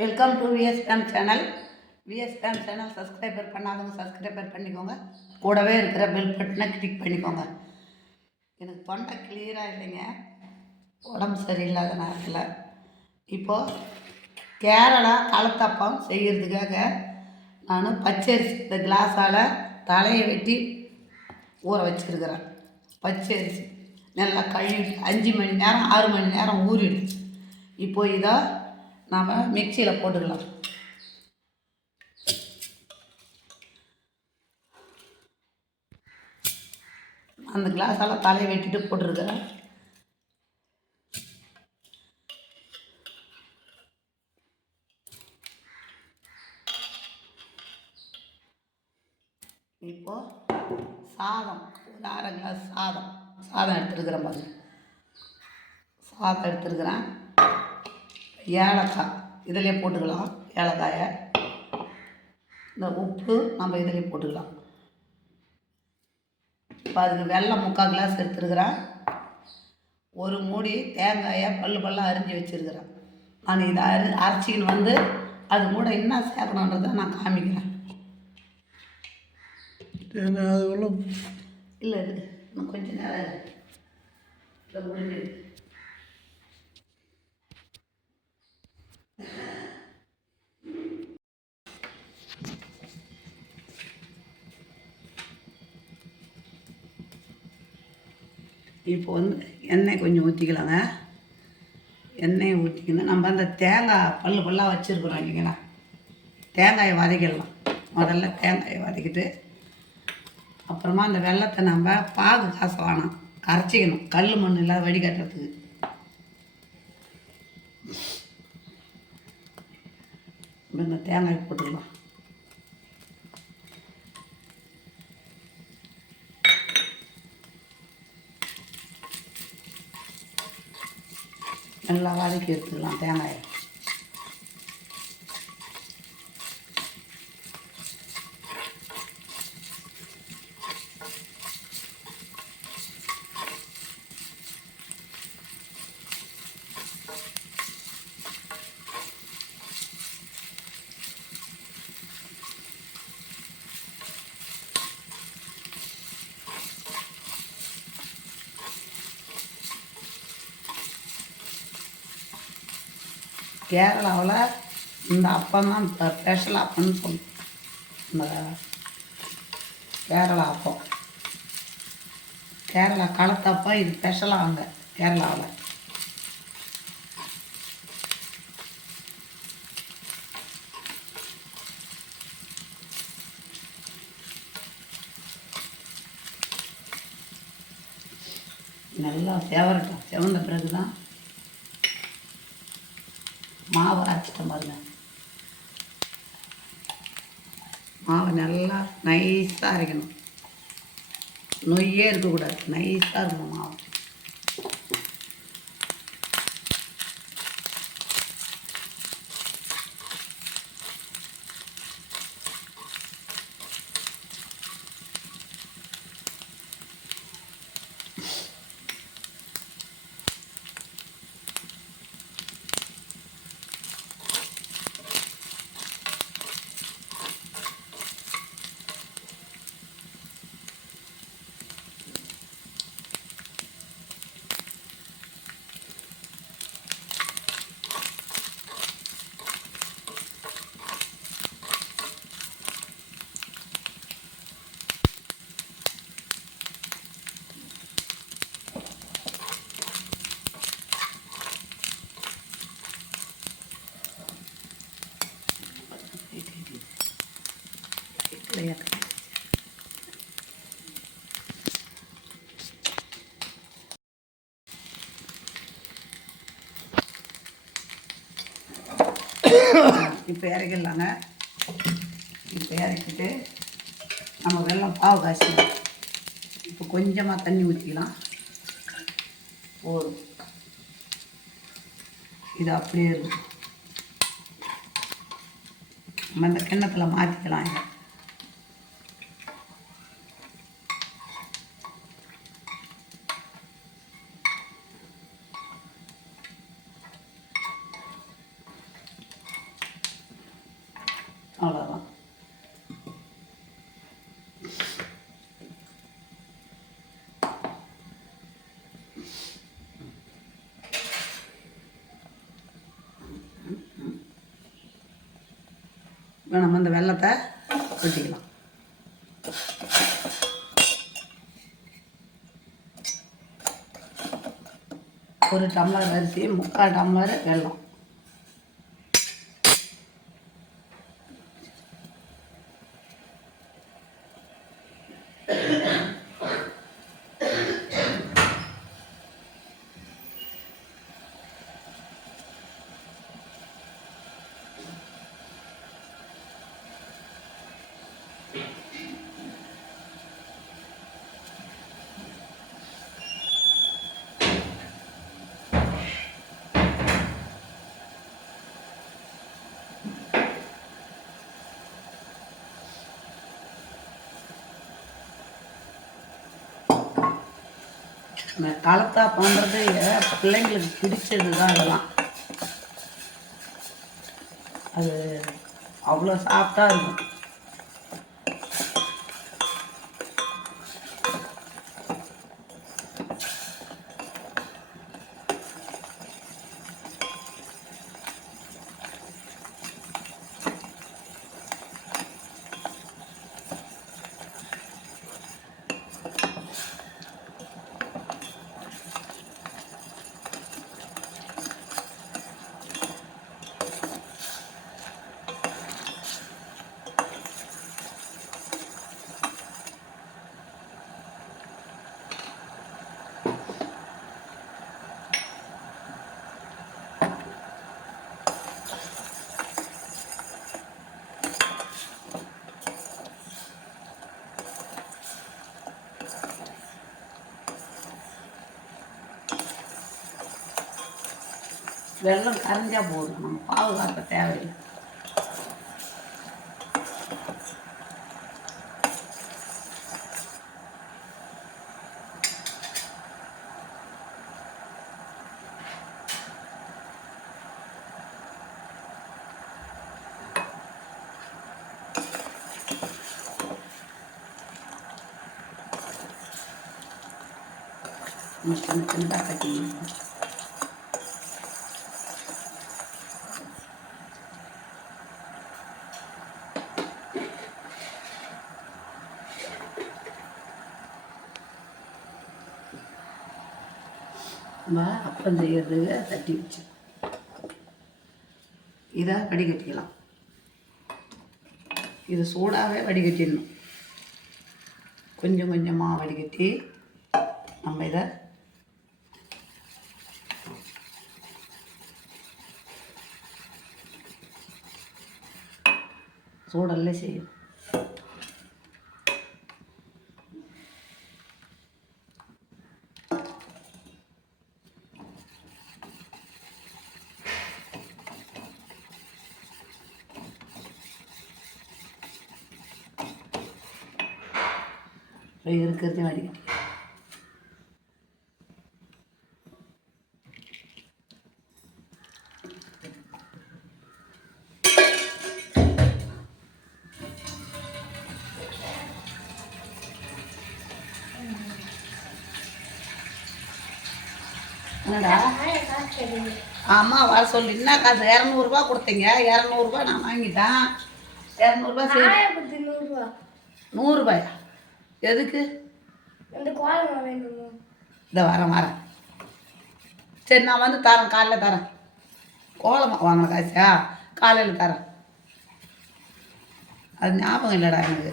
Welcome to விஎஸ்பேம் channel. விஎஸ்பேம் channel subscriber பண்ணாதவங்க சப்ஸ்கிரைபர் பண்ணிக்கோங்க. கூடவே இருக்கிற பெல் பட்டனை கிளிக் பண்ணிக்கோங்க. எனக்கு தொண்டை கிளியராக இல்லைங்க, உடம்பு சரியில்லாத நேரத்தில். இப்போது கேரளா களத்தப்பம் செய்கிறதுக்காக நான் பச்சரிசி இந்த கிளாஸால் தலையை வெட்டி ஊற வச்சுருக்கிறேன். பச்சரிசி நல்லா கழுவி 5 மணி நேரம் 6 மணி நேரம் ஊறிடுச்சு. இப்போது இதை நாம் மிக்சியில் போட்டுக்கலாம். அந்த கிளாஸால் தலையை வெட்டிட்டு போட்டிருக்கிறேன். இப்போது சாதம் ஒரு 1/2 கிளாஸ் சாதம் எடுத்துருக்கிறேன் பாருங்க. சாதம் எடுத்துருக்கிறேன். ஏலக்காய் இதிலே போட்டுக்கலாம். ஏலக்காயை இந்த உப்பு நம்ம இதிலே போட்டுக்கலாம். இப்போ அதுக்கு வெல்லம் 3/4 கிளாஸ் எடுத்துருக்கிறேன். ஒரு மூடி தேங்காயை பல்லாக அரிஞ்சு வச்சுருக்கிறேன். நான் இதை அரைச்சிக்கின்னு வந்து அது கூட என்ன சேர்க்கணுன்றதை நான் காமிக்கிறேன். அது ஒன்றும் இல்லை, இது இன்னும் கொஞ்சம் நேரம் இதை முடிஞ்சு. இப்போ எண்ணெய் கொஞ்சம் ஊற்றிக்கலாங்க. எண்ணெயை ஊற்றிக்கணும். நம்ம அந்த தேங்காய் பல்லாக வச்சுருக்குறோம் இல்லைங்களா, தேங்காயை வதக்கிடலாம். முதல்ல தேங்காயை வதக்கிட்டு அப்புறமா அந்த வெல்லத்தை நம்ம பாகு காசு வேணாம், கரைச்சிக்கணும். கல் மண் இல்லாத வடிகட்டுறதுக்கு. இந்த தேங்காயை போட்டுக்கலாம். நல்லா வதக்கி எடுத்துக்கலாம் தேங்காயை. கேரளாவில் இந்த அப்பம் தான் ஸ்பெஷல் அப்பம்னு சொல்லுவோம். இந்த கேரளா அப்பம், கேரளா களத்தப்பம் இது ஸ்பெஷலாக அங்கே கேரளாவில். நல்லா செவரட்டும். செவந்த பிறகு தான் மாவு அரைச்சிட்டோம் பாருங்க. மாவை நல்லா நைஸாக அரைக்கணும். நொய்யே இருக்கக்கூடாது, நைஸாக இருக்கணும் மாவு. இப்போ இறக்கிடலாங்க. இப்போ இறக்கிட்டு நம்ம வெல்லம் பாவு காய்ச்சலாம். இப்போ கொஞ்சமாக தண்ணி ஊற்றிக்கலாம். போதும், இது அப்படியே இருக்கும். நம்ம இந்த கிண்ணத்தில் மாற்றிக்கலாம். இப்போ நம்ம இந்த வெல்லத்தை கொட்டிக்கலாம். ஒரு டம்ளர் அரிசி, 3/4 டம்ளர் வெல்லம். இந்த கலத்தா பண்ணுறது பிள்ளைங்களுக்கு பிடிச்சது தான் இதெல்லாம். அது அவ்வளோ சாஃப்டாக இருக்கும். வெல்லம் கரைஞ்சா போதும், நம்ம பாவு காக்க தேவையில்லை. சின்ன சின்னதாக கட்டி நம்ம அப்பம் செய்கிறதுக்கு தட்டி வச்சு இதை வடிகட்டிக்கலாம். இது சூடாகவே வடிகட்டிடணும். கொஞ்சம் கொஞ்சமாக வடிகட்டி நம்ம இதை சூடல்ல செய்யும். இருக்கிறதையும் வடிகட்டி என்னடா ஆமாம் வர சொல்லி என்ன காசு 200 கொடுத்தீங்க. 200 நான் வாங்கிட்டேன். 200 100 எதுக்கு? இந்த வரேன். சரி நான் வந்து தரேன், காலைல தரேன். கோலமாக வாங்கின காசா காலையில் தரேன். அது ஞாபகம் இல்லைடா எனக்கு.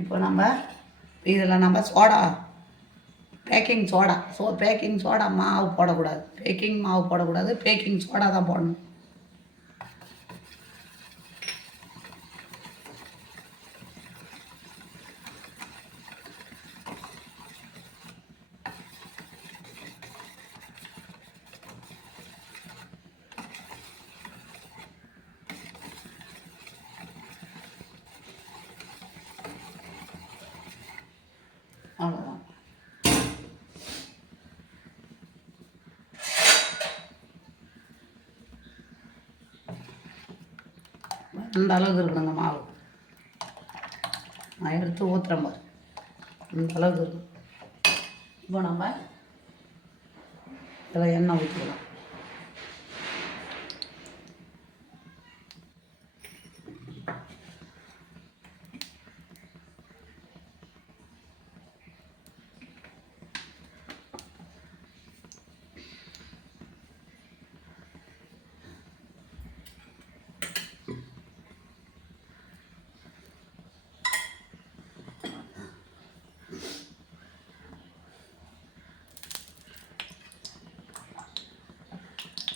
இப்போ நம்ம இதில் நம்ம சோடா பேக்கிங் சோடா மாவு போடக்கூடாது. பேக்கிங் சோடா தான் போடணும். அவ்வளோதான். இந்த அளவுக்கு இருக்கணுங்க மாவு. நான் எடுத்து ஊற்றுறேன் பாரு. இந்த அளவுக்கு இருக்கும். இப்போ நம்ம இதில் எண்ணெய் ஊற்றிக்கலாம்.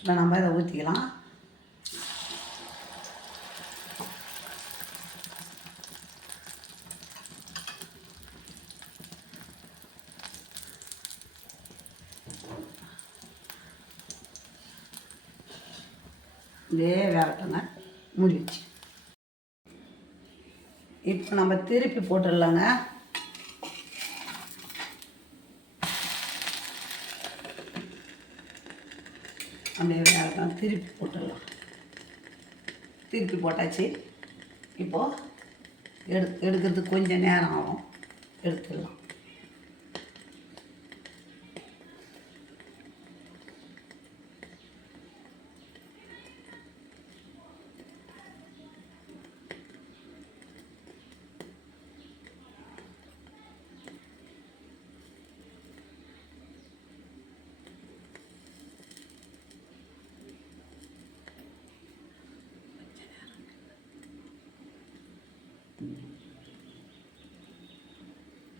இப்போ நம்ம இதை ஊற்றிக்கலாம். இதே வேகட்டுங்க, முடிச்சு. இப்போ நம்ம திருப்பி போட்டுடலாங்க. அப்படியே வேகட்டும், திருப்பி போட்டுடலாம். திருப்பி போட்டாச்சு. இப்போது எடுக்கிறதுக்கு கொஞ்சம் நேரம் ஆகும், எடுத்துடலாம்.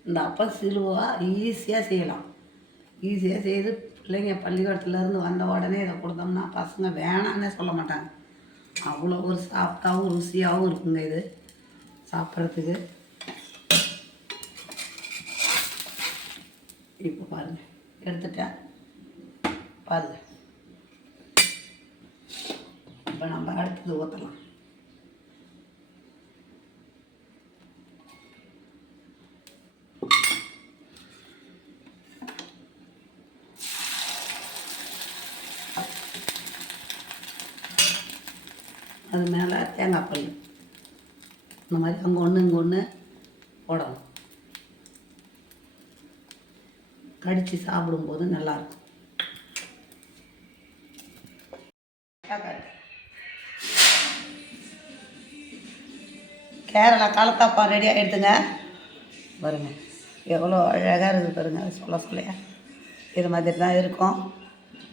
இந்த அப்பம் சிலுவாக ஈஸியாக செய்யலாம். ஈஸியாக செய்து பிள்ளைங்க பள்ளிக்கூடத்துலேருந்து வந்த உடனே இதை கொடுத்தோம்னா பசங்க வேணான்னே சொல்ல மாட்டாங்க. அவ்வளோ ஒரு சாஃப்டாகவும் ருசியாகவும் இருக்குங்க இது சாப்பிட்றதுக்கு. இப்போ பாருங்கள், எடுத்துட்டேன் பாருங்கள். இப்போ நம்ம அடுத்தது ஊற்றலாம். அது மேலே தேங்காய் பல் இந்த மாதிரி அங்கே ஒன்று இங்கே ஒன்று போடணும். கடித்து சாப்பிடும்போது நல்லாயிருக்கும். கேரளா காலத்தாப்பம் ரெடி ஆகிடுதுங்க. பாருங்க எவ்வளோ அழகாக இருக்குது பாருங்க. சொல்லையா இது மாதிரி தான் இருக்கும்,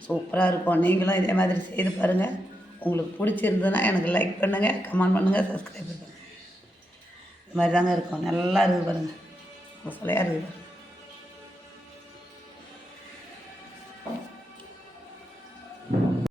சூப்பராக இருக்கும். நீங்களும் இதே மாதிரி செய்து பாருங்கள். உங்களுக்கு பிடிச்சிருந்ததுன்னா எனக்கு லைக் பண்ணுங்கள், கமெண்ட் பண்ணுங்கள், சப்ஸ்கிரைப் பண்ணுங்கள். இது மாதிரி தாங்க இருக்கும். நல்லா இருக்குது பாருங்கள், சொல்லையாக இருக்குது.